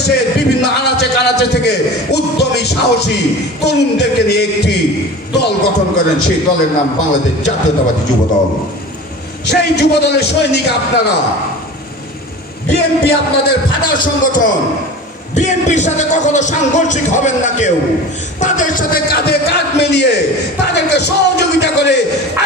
দেশের বিভিন্ন আনাচে কানাচে থেকে উদ্যমী সাহসী তরুণদেরকে নিয়ে একটি দল গঠন করেন। সেই দলের নাম বাংলাদেশ জাতীয়তাবাদী যুব দল। সেই যুব দলের সৈনিক আপনারা। বিএনপি আপনাদের ফাদার সংগঠন। বিএনপির সাথে কখনো সাংঘর্ষিক হবেন না কেউ। তাদের সাথে কাঁধে কাঁধ মিলিয়ে তাদেরকে সহযোগিতা করে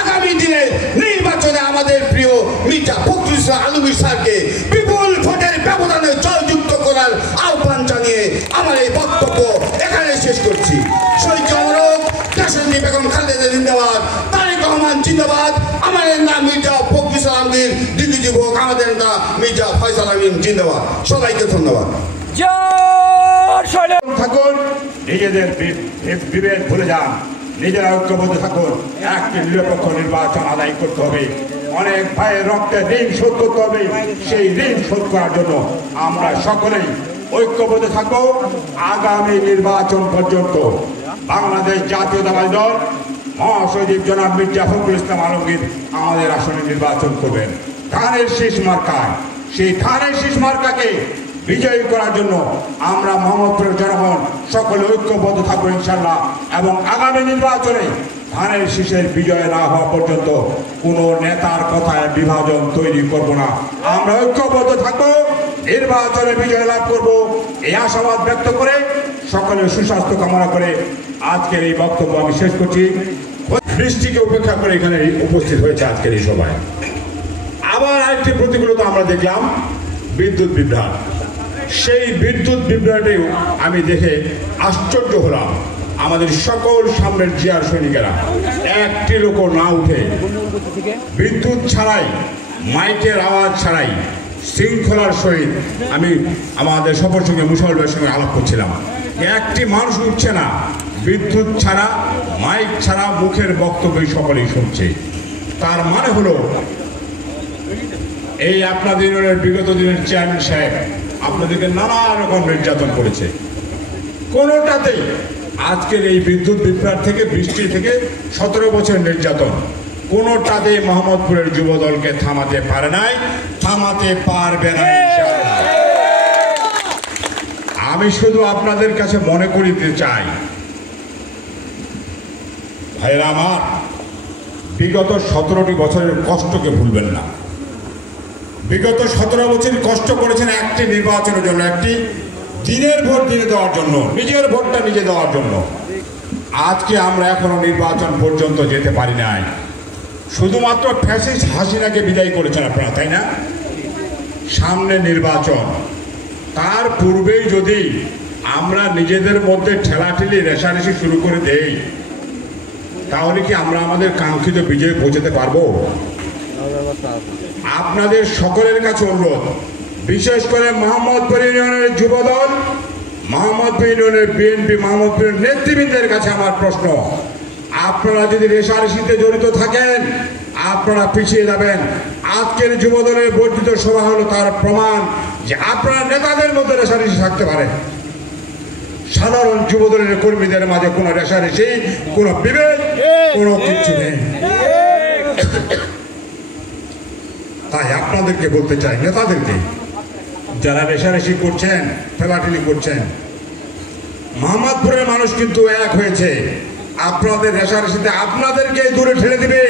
আগামী দিনের নির্বাচনে আমাদের প্রিয় মির্জা ফখরুল ইসলাম আলমগীর স্যারকে বিপুল ভোটের ব্যবধানে জয়যুক্ত করার আহ্বান জানিয়ে আমার এই বক্তব্য এখানে শেষ করছি। শহীদ জমরক দেশনেত্রী বেগম খালেদা জিন্দাবাদ, তারেক রহমান জিন্দাবাদ। আমাদের নাম মির্জা ফখরুল ইসলাম আলমগীর, দিল্লি যুবক আমাদের নাম মির্জা ফয়সাল আমিন জিন্দাবাদ। সবাইকে ধন্যবাদ। থাকুন, নিজেদের বিভেদ ভুলে যান, নিজেরা ঐক্যবদ্ধ থাকুন। একটি নিরপেক্ষ নির্বাচন আদায় করতে হবে। অনেক ভাইয়ের রক্তে ঋণ শোধ করতে হবে। সেই ঋণ শোধ করার জন্য আমরা সকলেই ঐক্যবদ্ধ থাকবো। আগামী নির্বাচন পর্যন্ত বাংলাদেশ জাতীয়তাবাদী দল মহাসচিব জনাব মির্জা ফখরুল ইসলাম আলমগীর আমাদের আসনে নির্বাচন করবেন ধানের শীষ মার্কায়। সেই ধানের শীষ মার্কাকে বিজয়ী করার জন্য আমরা মোহাম্মদপুরের জনগণ সকলে ঐক্যবদ্ধ থাকবো ইনশাল্লাহ। এবং আগামী নির্বাচনে ধানের শীষের বিজয় না হওয়া পর্যন্ত কোনো নেতার কথায় বিভাজন তৈরি করব না। আমরা ঐক্যবদ্ধ থাকবো, নির্বাচনে বিজয় লাভ করব এই আশাবাদ ব্যক্ত করে সকলের সুস্বাস্থ্য কামনা করে আজকের এই বক্তব্য আমি শেষ করছি। বৃষ্টিকে উপেক্ষা করে এখানে উপস্থিত হয়েছে আজকের এই সভায়। আবার আরেকটি প্রতিকূলতা আমরা দেখলাম, বিদ্যুৎ বিভ্রাট। সেই বিদ্যুৎ বিভ্রাটেও আমি দেখে আশ্চর্য হলাম। আমাদের সকল সামনের জিয়ার সৈনিকেরা একটি লোক না উঠে বিদ্যুৎ ছাড়াই, মাইকের আওয়াজ ছাড়াই শৃঙ্খলার সহিত আমি আমাদের সফর সঙ্গে মুশারফ ভাইয়ের সঙ্গে আলাপ করছিলাম। একটি মানুষ উঠছে না, বিদ্যুৎ ছাড়া, মাইক ছাড়া মুখের বক্তব্যই সকলেই শুনছে। তার মানে হলো এই আপনাদের বিগত দিনের চেয়ারম্যান সাহেব আপনাদেরকে নানা রকম নির্যাতন করেছে। কোনোটাতেই আজকের এই বিদ্যুৎ বিভ্রাট থেকে, বৃষ্টি থেকে 17 বছর নির্যাতন, কোনোটাতেই মোহাম্মদপুরের যুব দলকে থামাতে পারে নাই, থামাতে পারবে না। আমি শুধু আপনাদের কাছে মনে করিয়ে দিতে চাই, ভাইরা আমার, বিগত 17টি বছরের কষ্টকে ভুলবেন না। বিগত 17 বছর কষ্ট করেছেন একটি নির্বাচনের জন্য, একটি দিনের ভোট দিনে দেওয়ার জন্য, নিজের ভোটটা নিজে দেওয়ার জন্য। আজকে আমরা এখনো নির্বাচন পর্যন্ত যেতে পারি নাই। শুধুমাত্র ফ্যাসিস্ট হাসিনাকে বিদায় করেছেন আপনারা, তাই না? সামনে নির্বাচন, তার পূর্বেই যদি আমরা নিজেদের মধ্যে ঠেলাঠেলি রেষারেষি শুরু করে দেই, তাহলে কি আমরা আমাদের কাঙ্ক্ষিত বিজয়ে পৌঁছাতে পারবো? আপনাদের সকলের কাছে অনুরোধ, বিশেষ করে মোহাম্মদপুর ইউনিয়নের যুবদল, মোহাম্মদপুর ইউনিয়নের বিএনপি, মোহাম্মদপুরের নেতৃবৃন্দের কাছে আমার প্রশ্ন, আপনারা যদি রেষারেষিতে জড়িত থাকেন আপনারা পিছিয়ে যাবেন। আজকের যুবদলের বর্ধিত সভা হলো তার প্রমাণ যে আপনারা নেতাদের মধ্যে রেষারেষি থাকতে পারে। সাধারণ যুবদলের কর্মীদের মাঝে কোনো রেষারেষি, কোনো বিভেদ, কোনো কিছু নেই। তাই আপনাদেরকে বলতে চাই, নেতাদেরকে, যারা রেষারেষি করছেন, ঠেলাঠেলি করছেন, মোহাম্মদপুরের মানুষ কিন্তু এক হয়েছে। আপনাদের রেষারেষিতে আপনাদেরকে দূরে ঠেলে দিবে,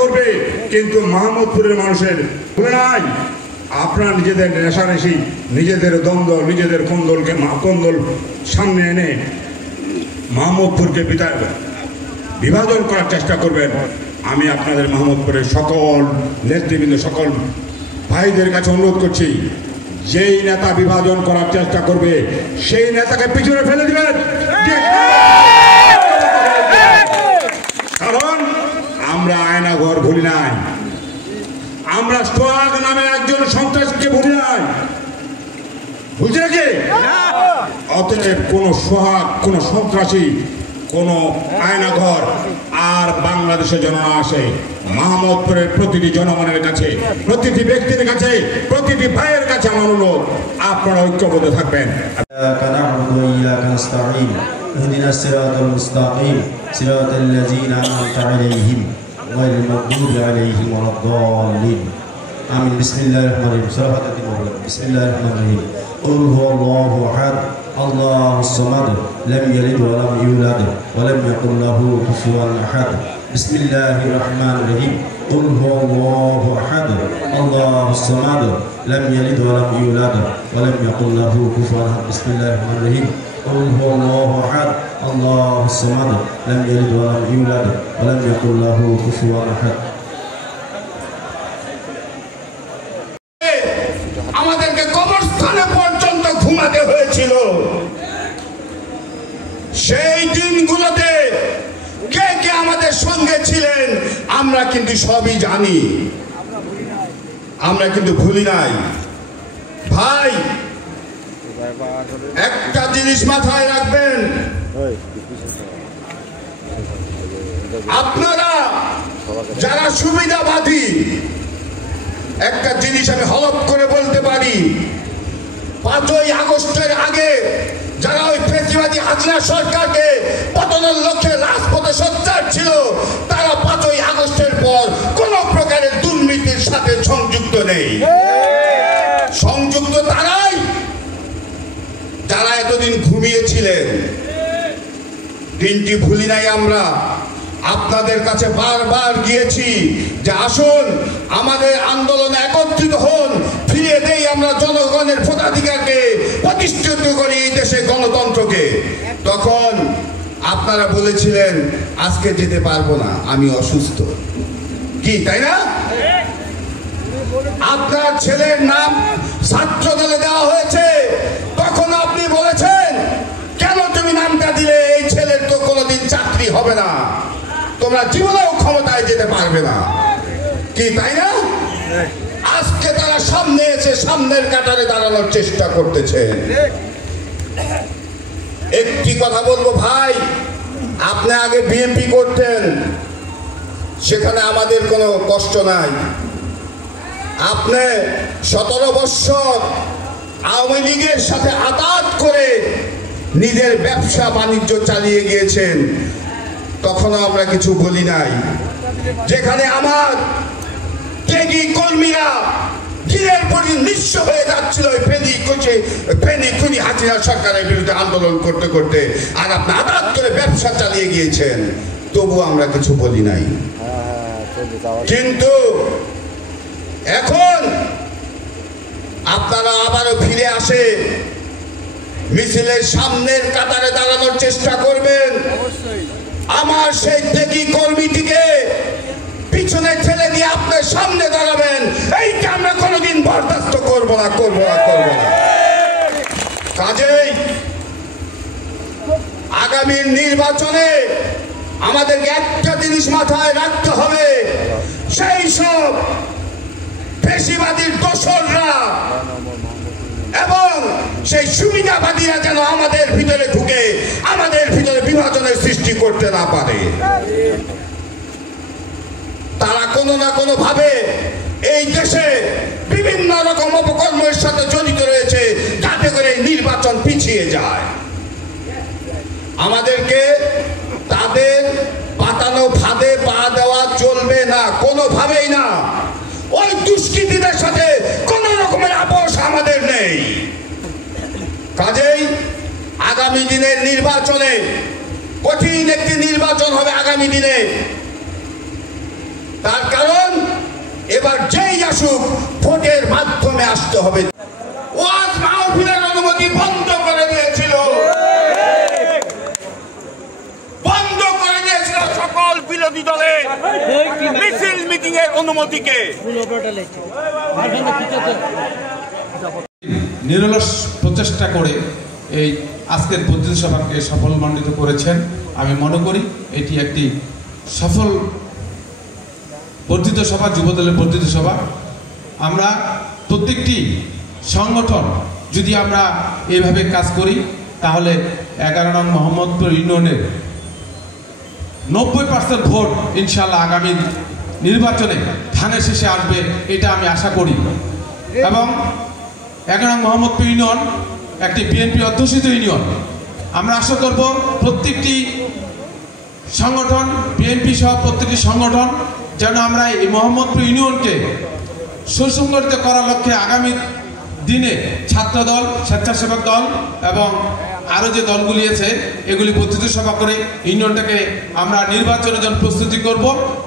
করবে, কিন্তু মোহাম্মদপুরের মানুষের ভুলে নাই। আপনারা নিজেদের রেষারেষি, নিজেদের দ্বন্দ্ব, নিজেদের কোন্দল সামনে এনে মোহাম্মদপুরকে বিভাজন করার চেষ্টা করবেন। আমি আপনাদের মোহাম্মদপুরের সকল নেতৃবৃন্দ, সকল ভাইদের কাছে অনুরোধ করছি, যেই নেতা বিভাজন করার চেষ্টা করবে সেই নেতাকে পিছনে ফেলে দিবেন। কারণ আমরা আয়নাঘর ভুলি নাই, আমরা সোহাগ নামে একজন সন্ত্রাসীকে ভুলি নাই, বুঝছে নাকি? অতএব কোন সোহাগ, কোন সন্ত্রাসী, কোন আয়নাঘর আর বাংলাদেশে যেন না আসে। মোহাম্মদপুরের প্রতিটি জনগণের কাছে, প্রতিটি ব্যক্তির কাছে, প্রতিটি ভাইয়ের কাছে আমার অনুরোধ, আপনারা ঐক্যবদ্ধ থাকবেন। اهدنا الصراط المستقيم صراط الذين أنعمت عليهم غير المغضوب عليهم ولا الضالين آمين. بسم الله الرحمن الرحيم. بسم الله الرحمن الرحيم. قل هو الله أحد الله الصمد لم يلد ولم يولد ولم يكن له كفوا أحد بسم الله الرحمن الرحيم قل هو الله أحد الله الصمد لم يلد ولم يولد ولم يكن له كفوا أحد بسم الله الرحمن الرحيم قل هو الله أحد الله الصمد لم يلد ولم يولد ولم يكن له كفوا أحد আমাদেরকে কবরস্থানে পর্যন্ত ঘুমাতে হয়েছিল। সেই দিনগুলোতে কে কে আমাদের সঙ্গে ছিলেন আমরা কিন্তু সবই জানি, আমরা কিন্তু ভুলি নাই। ভাই, একটা জিনিস মাথায় রাখবেন, আপনারা যারা সুবিধাবাদী, একটা জিনিস আমি হলফ করে বলতে পারি, 5ই আগস্টের আগে যারা ওই ফ্যাসিবাদী হাসিনা সরকারকে পতনের লক্ষ্যে রাজপথে সোচ্চার ছিল, তারা 5ই আগস্টের পর কোন প্রকারের দুর্নীতির সাথে সংযুক্ত নেই। সংযুক্ত তারাই যারা এতদিন ঘুমিয়েছিলেন। দিনটি ভুলি নাই আমরা, আপনাদের কাছে বারবার গিয়েছি যে আসুন আমাদের আন্দোলনে একত্রিত হন, ফিরিয়ে দেই আমরা জনগণের ভোটাধিকারকে, প্রতিষ্ঠিত করি এই দেশে গণতন্ত্রকে। তখন আপনারা বলেছিলেন আজকে যেতে পারবো না, আমি অসুস্থ, কি তাই না? আপনার ছেলের নাম ছাত্র দলে দেওয়া হয়েছে, তখন আপনি বলেছেন কেন তুমি নামটা দিলে, এই ছেলের তো কোনোদিন চাকরি হবে না, তোমরা জীবনেও ক্ষমতায় যেতে পারবে না, কি তাই না? আজকে তারা সামনে এসে সামনের কাতারে দাঁড়ানোর চেষ্টা করতেছে। একটি কথা বলবো ভাই, আপনি আগে বিএনপি করতেন, সেখানে আমাদের কোনো কষ্ট নাই। আপনি 17 বছর আওয়ামী লীগের সাথে আতাত করে নিজের ব্যবসা বাণিজ্য চালিয়ে গিয়েছেন, তখনও আমরা কিছু বলি নাই। যেখানে আমার ত্যাগী কর্মীরা দিনের পর দিন নিঃস্ব হয়ে যাচ্ছিল ফেনী খুনি হাসিনা সরকারের বিরুদ্ধে আন্দোলন করতে করতে, আর আপনি আঘাত করে ব্যবসা চালিয়ে গিয়েছেন, তবু আমরা কিছু বলি নাই। কিন্তু এখন আপনারা আবারও ফিরে আসে মিছিলের সামনের কাতারে দাঁড়ানোর চেষ্টা করবেন। আমার সেই ত্যাগী কর্মীটিকে পিছনে ঠেলে দিয়ে আপনার সামনে দাঁড়াবেন, এইটা আমরা কোনোদিন বরদাস্ত করবো না, করবো না, করবো না। কাজেই আগামী নির্বাচনে আমাদেরকে একটা জিনিস মাথায় রাখতে হবে, সেই সব ফ্যাসিবাদীর দোসররা এবং সেই সুবিধাবাদীরা যেন আমাদের ভিতরে ঢুকে আমাদের ভিতরে বিভাজনের সৃষ্টি করতে না পারে। তারা কোনো না কোনো ভাবে এই দেশে বিভিন্ন রকম অপকর্মের সাথে জড়িত রয়েছে, যাতে করে নির্বাচন পিছিয়ে যায়। আমাদেরকে তাদের পাতানো ফাঁদে পা দেওয়া চলবে না, কোনোভাবেই না। ওই দুষ্কৃতীদের সাথে কোন রকমের আপোষ আমাদের নেই। কাজেই আগামী দিনের নির্বাচনে, কঠিন একটি নির্বাচন হবে আগামী দিনে। তার কারণ এবার যেই আসুক ভোটের মাধ্যমে আসতে হবে। ওয়াজ মাহফিলের অনুমতি বন্ধ করে দিয়েছিল, বন্ধ করে দিয়েছিল সকল বিরোধী দলের মিছিল মিটিং এর অনুমতিকে। নিরলস প্রচেষ্টা করে এই আজকের বর্ধিত সভাকে সফলমণ্ডিত করেছেন। আমি মনে করি এটি একটি সফল বর্ধিত সভা, যুবদলের বর্ধিত সভা। আমরা প্রত্যেকটি সংগঠন যদি আমরা এইভাবে কাজ করি, তাহলে 11 নং মোহাম্মদপুর ইউনিয়নের 90% ভোট ইনশাল্লাহ আগামী নির্বাচনে ধানের শেষে আসবে, এটা আমি আশা করি। এবং 11 নং মোহাম্মদপুর ইউনিয়ন একটি বিএনপি অধ্যুষিত ইউনিয়ন। আমরা আশা করব প্রত্যেকটি সংগঠন, বিএনপি সহ প্রত্যেকটি সংগঠন যেন আমরা এই মোহাম্মদপুর ইউনিয়নকে সুসংগঠিত করার লক্ষ্যে আগামী দিনে ছাত্র দল, স্বেচ্ছাসেবক দল এবং আরও যে দলগুলি আছে এগুলি প্রতিনিধি সভা করে ইউনিয়নটাকে আমরা নির্বাচনের জন্য প্রস্তুতি করব।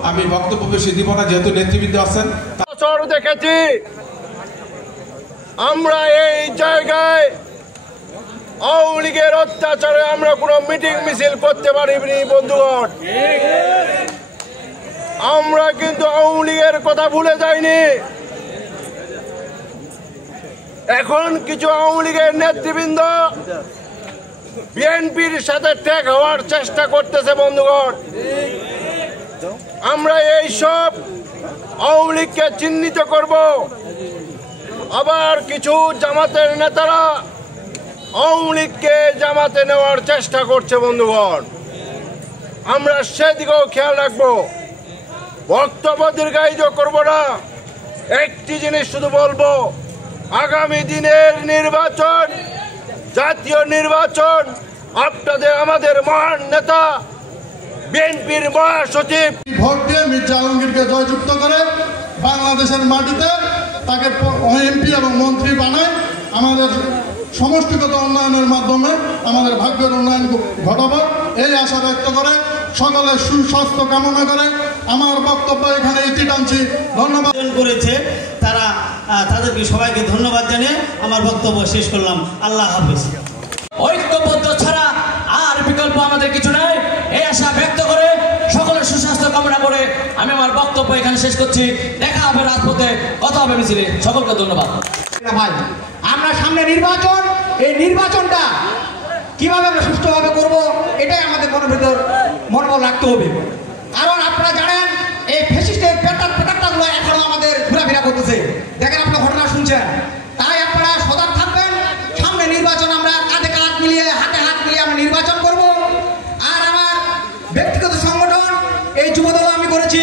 আমি বক্তব্য বেশি দিব না, যেহেতু নেতৃবৃন্দ আছেন। বছর দেখেছি আমরা এই জায়গায় আওয়ামী লীগের অত্যাচারে আমরা কোনো মিটিং মিছিল করতে পারিনি বন্ধুগণ। আমরা কিন্তু আওয়ামী লীগের কথা ভুলে যাইনি। এখন কিছু আওয়ামী লীগের নেতৃবৃন্দ বিএনপির সাথে ট্যাগ হওয়ার চেষ্টা করতেছে বন্ধুগণ। আমরা এই সব আওয়ামী লীগকে চিহ্নিত করব। আবার কিছু জামাতের নেতারা আওয়ামী লীগকে জামাতে নেওয়ার চেষ্টা করছে বন্ধুগণ। আমরা সেদিকেও খেয়াল রাখবো। বক্তব্য দীর্ঘায়িত করব না, একটি জিনিস শুধু বলবো, আগামী দিনের নির্বাচন, জাতীয় নির্বাচন, আপনাদের আমাদের মহান নেতা বিএনপির মহাসচিব ভোট দিয়ে মির্জা আলমগীরকে জয়যুক্ত করে বাংলাদেশের মাটিতে তাকে এমপি এবং মন্ত্রী বানায় আমাদের সমষ্টিগত উন্নয়নের মাধ্যমে আমাদের ভাগ্যের উন্নয়ন ঘটাবো, এই আশা ব্যক্ত করে সকলের সুস্বাস্থ্য কামনা করে আমার বক্তব্য এখানে ইতি টানছি। ধন্যবাদ করেছে তারা, তাদেরকে সবাইকে ধন্যবাদ জানিয়ে আমার বক্তব্য শেষ করলাম। আল্লাহ হাফেজ। ঐক্যবদ্ধ ছাড়া আর বিকল্প আমাদের কিছু নাই, এই আশা ব্যক্ত করে সকলের সুস্বাস্থ্য কামনা করে আমি আমার বক্তব্য এখানে শেষ করছি। দেখা হবে রাজপথে, কথা হবে মিছিলে। সকলকে ধন্যবাদ। ভাই, আমরা সামনে নির্বাচন, এই নির্বাচনটা কিভাবে আমরা সুষ্ঠুভাবে করব এটাই আমাদের মনের ভেতর মনোবল রাখতে হবে। কারণ আপনারা জানেন এই ফ্যাসিস্টের পেটারগুলো এখনো আমাদের ঘোরাফেরা করতেছে। দেখেন, আপনারা ঘটনা শুনছেন। তাই আপনারা সজাগ থাকবেন। সামনে নির্বাচন, আমরা কাঁধে কাঁধ মিলিয়ে, হাতে হাত মিলিয়ে আমরা নির্বাচন করব। আর আমার ব্যক্তিগত সংগঠন এই যুবদল আমি করেছি,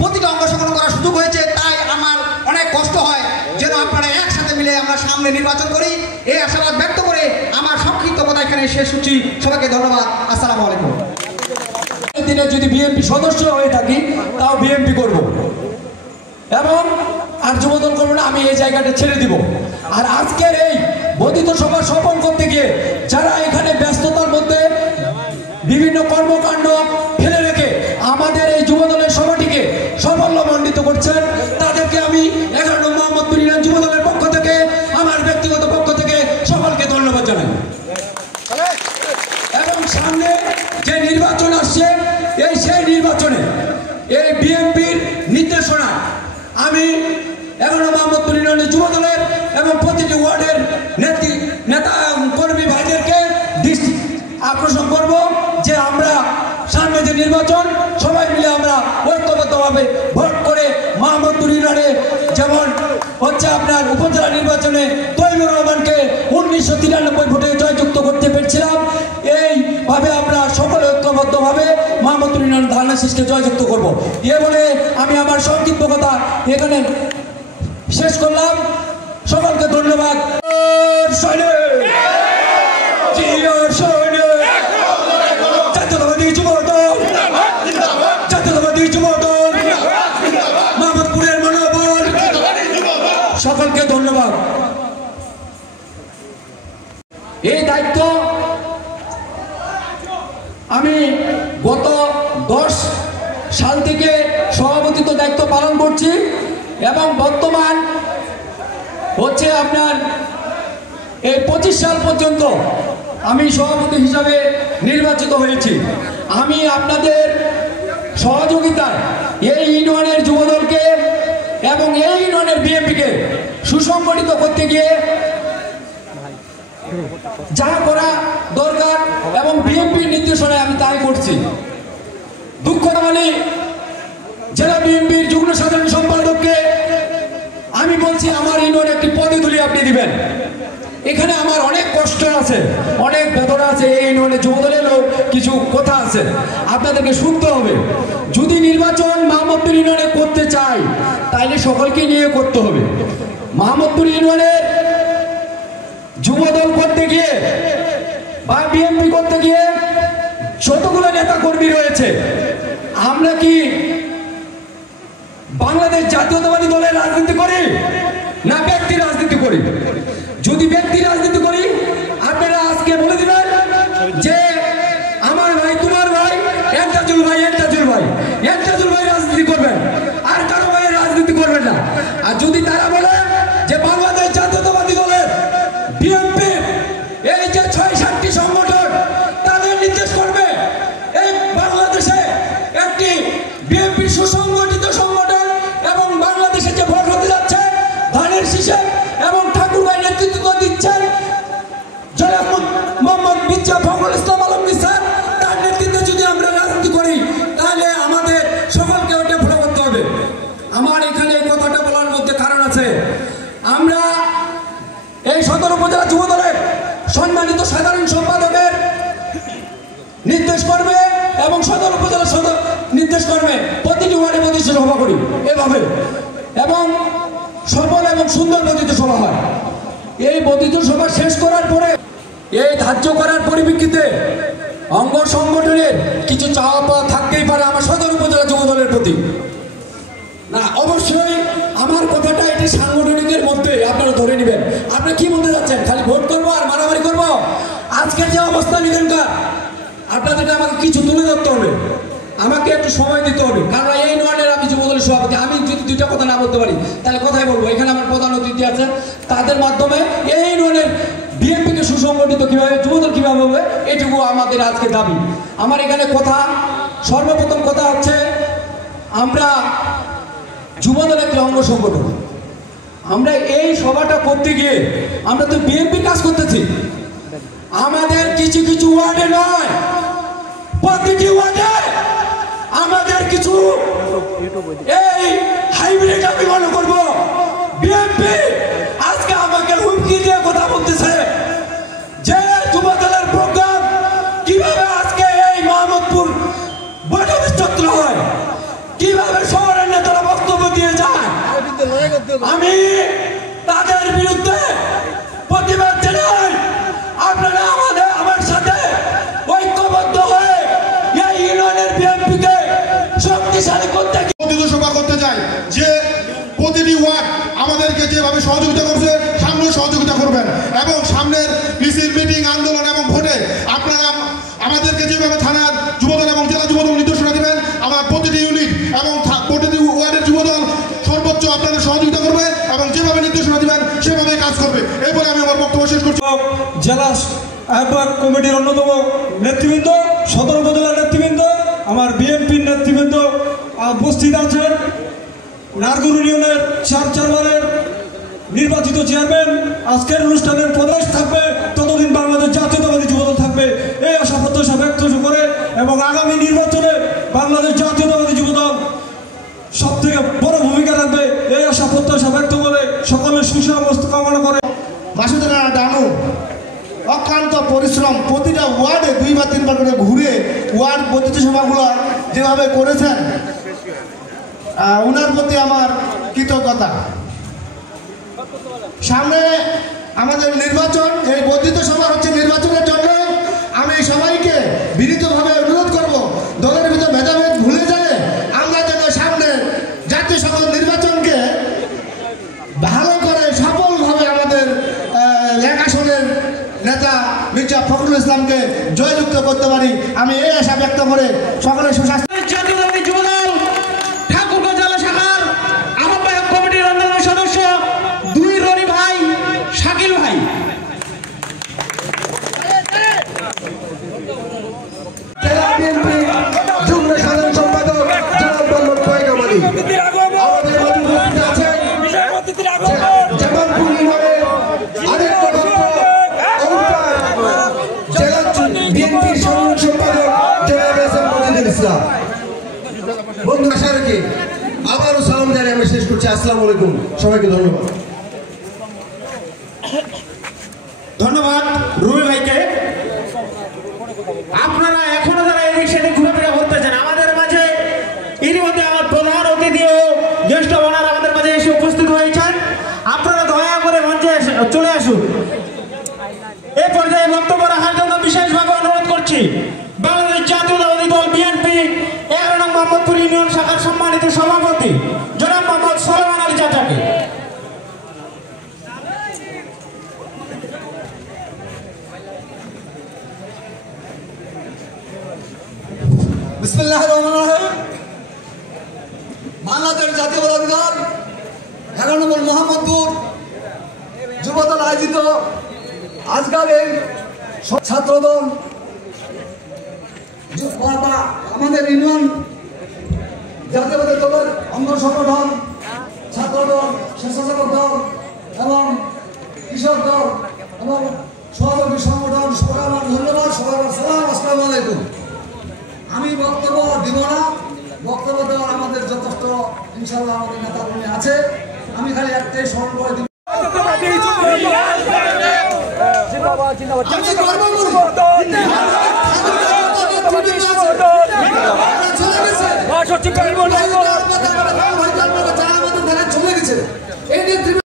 প্রতিটা অংশগ্রহণ করার সুযোগ হয়েছে। তাই আমার অনেক কষ্ট হয় যেন আপনারা একসাথে মিলে আমরা সামনে নির্বাচন করি, এই আশাবাদ ব্যক্ত করে আমার সংক্ষিপ্ত কথা এখানে শেষ করছি। সবাইকে ধন্যবাদ। আসসালামু আলাইকুম। দিনে যদি বিএনপি সদস্য হয়ে থাকি তাও বিএনপি করব এবং আর যুবদল করবো না, আমি এই জায়গাটা ছেড়ে দিব। আর আজকের এই বর্ধিত সভা সফল করতে গিয়ে যারা এখানে ব্যস্ততার মধ্যে বিভিন্ন কর্মকাণ্ড ফেলে রেখে আমাদের এই যুবদলের সভাটিকে সাফল্যমণ্ডিত করছেন, তাদেরকে আমি 11 নং মোহাম্মদপুর ইউনিয়ন যুবদলের পক্ষ থেকে, আমার ব্যক্তিগত পক্ষ থেকে সকলকে ধন্যবাদ জানাই। এবং সামনে যে নির্বাচন আসছে, সেই নির্বাচনে এই বিএনপির নির্দেশনা আমি 11 নং মোহাম্মদপুর ইউনিয়নের যুবদলের এবং প্রতিটি ওয়ার্ডের নেতা কর্মী ভাইদেরকে দৃষ্টি আকর্ষণ করব যে আমরা সামনে যে নির্বাচন সবাই মিলে আমরা ঐক্যবদ্ধভাবে ভোট করে মোহাম্মদপুর ইউনিয়নে যেমন হচ্ছে আপনার উপজেলা নির্বাচনে তৈমুর রহমানকে 1993 ভোটে জয়যুক্ত করতে পেরেছিলাম, এইভাবে আমরা সকলে ঐক্যবদ্ধভাবে মোহাম্মদপুর ইউনিয়ন ধারণাশীষকে জয়যুক্ত করব। এ বলে আমি আমার সংক্ষিপ্ত কথা এখানে শেষ করলাম। সকলকে ধন্যবাদ। জাতীয়তাবাদী যুবদল, জাতীয়তাবাদী যুবদল, মোহাম্মদপুরের মনোবল, সকলকে ধন্যবাদ। এই দায়িত্ব আমি গত 10 সাল থেকে সভাপতিত্ব দায়িত্ব পালন করছি এবং বর্তমান হচ্ছে আপনার এই 25 সাল পর্যন্ত আমি সভাপতি হিসাবে নির্বাচিত হয়েছি। আমি আপনাদের সহযোগিতায় এই ইউনিয়নের যুবদলকে এবং এই ইউনিয়নের বিএনপিকে সুসংগঠিত করতে গিয়ে যা করা দরকার এবং বিএনপির নির্দেশনায় আমি তাই করছি। দুঃখ মানে জেলা বিএনপির যুগ্ম সাধারণ সম্পাদককে আমি বলছি আমার ইউনিয়নে একটি পদধূলি আপনি দিবেন। এখানে আমার অনেক কষ্ট আছে, অনেক বেদনা আছে, এই ইউনিয়নে যুবদলেরও কিছু কথা আছে, আপনাদেরকে শুনতে হবে। যদি নির্বাচন মোহাম্মদপুর ইউনিয়নে করতে চাই তাইলে সকলকে নিয়ে করতে হবে। মোহাম্মদপুর ইউনিয়নের যুবদল করতে গিয়ে বা বিএনপি করতে গিয়ে যতগুলো নেতা কর্মী রয়েছে, আমরা কি বাংলাদেশ জাতীয়তাবাদী দলের রাজনীতি করি না ব্যক্তি রাজনীতি করি। যদি ব্যক্তি রাজনীতি করি, আপনারা আজকে বলে দিবেন যে আমার ভাই, তোমার ভাই, এন্তাজুল ভাই রাজনীতি করবেন, আর কারো ভাই রাজনীতি করবেন না। আর যদি তারা বলে যে বাংলাদেশ জাতীয়তাবাদী দলের বিএনপি এই যে ৬-৭টি সংগঠন তাদের নির্দেশ করবে এই বাংলাদেশে একটি বিএনপি সুসংগঠিত সংগঠন এবং বাংলাদেশে যে ভোট হতে যাচ্ছে ধানের শীষে এবং ঠাকুর ভাই নেতৃত্ব দিচ্ছেন জনাব মোহাম্মদ মির্জা ফখরুল ইসলাম আলমগীর স্যার, তার নেতৃত্বে যদি আমরা রাজনীতি করি তাহলে আমাদের সকলকে ওটা ফলো করতে হবে। আমার এখানে এই কথাটা বলার মধ্যে কারণ আছে। আমরা এই সদর উপজেলা যুব দলের সম্মানিত সাধারণ সম্পাদকের নির্দেশ করবে এবং সদর উপজেলা নির্দেশ করবে প্রতিটি ওয়ার্ডে প্রতিটি সভা করি এভাবে, এবং সফল এবং সুন্দর বর্ধিত সভা হয়। এই বর্ধিত সভা শেষ করার পরে এই ধার্য করার পরিপ্রেক্ষিতে অঙ্গ সংগঠনের কিছু চাওয়া পাওয়া থাকতেই পারে আমার সদর উপজেলা যুব দলের প্রতি। না, অবশ্যই আমার কথাটা এটি সাংগঠনিকের মধ্যে আপনারা ধরে নেবেন। আপনি কি বলতে যাচ্ছেন? খালি ভোট করবো আর মারামারি করবো? আজকের যে অবস্থা এখানকার, আপনাদেরকে আমাকে কিছু তুলে ধরতে হবে, আমাকে একটু সময় দিতে হবে। কারণ এই ইউনিয়নের আমি যুবদলের সভাপতি, আমি যদি দুইটা কথা না বলতে পারি তাহলে কথাই বলবো। এখানে আমার প্রধান অতিথি আছে, তাদের মাধ্যমে এই ইউনিয়নের বিএনপিকে সুসংগঠিত কীভাবে, যুবদল কীভাবে হবে, এটুকু আমাদের আজকে দাবি। আমার এখানে কথা, সর্বপ্রথম কথা হচ্ছে, আমরা যুবদল একটি অঙ্গ সংগঠন। আমরা এই সভাটা করতে গিয়ে আমরা তো বিএনপি কাজ করতেছি, আমাদের কিছু কিছু ওয়ার্ডে নয়, প্রতিটি ওয়ার্ডে আমাদের কিছু এই হাইব্রিড আমি মনে করবো বিএনপি আজকে আমাকে হুমকি দিয়ে কথা বলতেছে যে যুবদলের প্রোগ্রাম কিভাবে আজকে এই মোহাম্মদপুর বৈঠক চত্র হয়, কিভাবে শহরের নেতারা বক্তব্য দিয়ে যায়। আমি তাদের বিরুদ্ধে প্রতিবাদ জানাই। আপনারা আমার সাথে ঐক্যবদ্ধ হয়ে এই ইউনিয়নের বিএনপিকে শক্তিশালী করতে সভা করতে চাই যে প্রতিটি ওয়ার্ড আমাদেরকে যেভাবে সহযোগিতা করছে সামনে সহযোগিতা করবেন, এবং সামনের মিছিল, মিটিং, আন্দোলন এবং ভোটে আপনারা আমাদেরকে যেভাবে থানার যুবদল এবং জেলা যুবদল নির্দেশনা দিবেন, আমার প্রতিটি ইউনিট এবং প্রতিটি ওয়ার্ডের যুবদল সর্বোচ্চ আপনাদের সহযোগিতা করবে এবং যেভাবে নির্দেশনা দিবেন সেভাবে কাজ করবে। এই বলে আমি আমার বক্তব্য শেষ করছি। জেলা আহ্বায়ক কমিটির অন্যতম নেতৃবৃন্দ, সদর উপজেলার নেতৃবৃন্দ, আমার বিএনপির নেতৃবৃন্দ উপস্থিত আছেন, নারগুর ইউনিয়নের চেয়ারম্যানের নির্বাচিত চেয়ারম্যান, আজকের অনুষ্ঠানের প্রদেশ থাকবে ততদিন বাংলাদেশ জাতীয়তাবাদী যুবদল থাকবে, এই আশা প্রত্যাশা ব্যক্ত করে এবং আগামী নির্বাচনে বাংলাদেশ জাতীয়তাবাদী যুবদল সব থেকে বড় ভূমিকা রাখবে, এই আশা প্রত্যাশা ব্যক্ত করে সকলের সুস্বাস্থ্য কামনা করে। মাসুদুর ডানু অক্লান্ত পরিশ্রম, প্রতিটা ওয়ার্ডে 2 বা 3 বার করে ঘুরে ওয়ার্ড বর্ধিত সভাগুলো যেভাবে করেছেন, ওনার প্রতি আমার কৃতজ্ঞতা। সামনে আমাদের নির্বাচন, এই বর্ধিত সভা হচ্ছে নির্বাচনের জন্য। আমি সবাইকে বিনীতভাবে অনুরোধ করব, দলের ভিতর ভেদাভেদ ভুলে যায় আমরা যেন সামনে জাতীয় সংসদ নির্বাচনকে ভালো করে সফলভাবে আমাদের এক আসনের নেতা মির্জা ফখরুল ইসলামকে জয়যুক্ত করতে পারি। আমি এই আশা ব্যক্ত করে সকলের সুস্বাস্থ্য। জাতীয়তাবাদী যুবদল ঠাকুরগাঁও জেলা শাখার আহ্বায়ক কমিটির অন্যান্য সদস্য 2 রনি ভাই, শাকিল ভাই। জেলা বিএনপি যুগ্ম সাধারণ সম্পাদক জনাব মোহাম্মদ পয়গামালী, আমাদের মধ্যে উপস্থিত আছেন জামালপুর ইউনিয়নের আরেক সদস্য জেলা বিএনপির সাধারণ সম্পাদক জনাব এসএম মজিদুল ইসলাম। বন্ধু আশা রেখে আবারও সালাম জানিয়ে আমি শেষ করছি। আসসালামু আলাইকুম, সবাইকে ধন্যবাদ। ধন্যবাদ রুমি ভাইকে। আপনারা এখনো যারা এদিক সেদিক ঘুরেফেরা করতেছেন, আমাদের মাঝে এর মধ্যে আমার প্রধান অতিথি ও জ্যেষ্ঠ ওনারা আমাদের মাঝে এসে উপস্থিত হয়েছেন। আপনারা দয়া করে মঞ্চে চলে আসুন। এই পর্যায়ে বক্তব্য রাখার জন্য বিশেষভাবে অনুরোধ করছি বাংলাদেশ জাতীয়তাবাদী দল বিএনপি 11 নং মোহাম্মদপুর ইউনিয়ন শাখার সম্মানিত সভাপতি জনাব মোহাম্মদ সলমান আলী চাচাকে। বিসমিল্লাহির রহমানির রহিম। বাংলাদেশ জাতীয়তাবাদী দল 11 নম্বর মোহাম্মদপুর যুবদল আয়োজিত আজকের এই ছাত্রদল আমাদের ইউনিয়ন জাতীয়তাবাদী দলের অঙ্গ সংগঠন ছাত্রদল, স্বেচ্ছাসেবক দল এবং কৃষক দল এবং সহযোগী সংগঠন সবাই আমার ধন্যবাদ। সবাই সালাম, আসসালামু আলাইকুম। আমি বক্তব্য দিব না, বক্তব্য দেওয়ার আমাদের যথেষ্ট ইনশাআল্লাহ আমাদের নেতাকর্মী আছে। আমি খালি একটাই স্মরণ করে দিব, চলে গেছে।